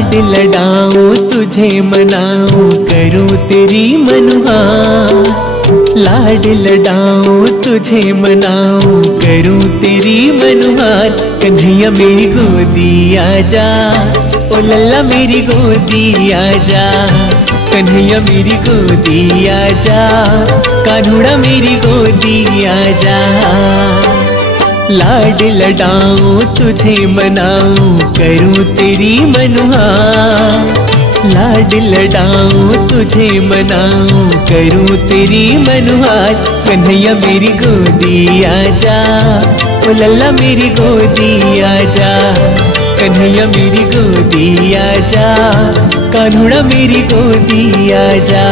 लाड लडाऊं तुझे मनाऊं करूं तेरी मनुहार। लाड लडाऊं तुझे मनाऊं करूं तेरी मनुहार। कन्हैया मेरी गोदी आजा, ओ लल्ला मेरी गोदी आजा। कन्हैया मेरी गोदी आजा, कान्हुड़ा मेरी गोदी आजा। लाड लडाऊं तुझे मनाऊं करूं तेरी मनुहार। लाड लडाऊं तुझे मनाऊं करूं तेरी मनुहार। कन्हैया मेरी गोदी आजा, ओ लल्ला मेरी गोदी आजा। कन्हैया मेरी गोदी आजा, कान्हुड़ा मेरी गोदी आजा।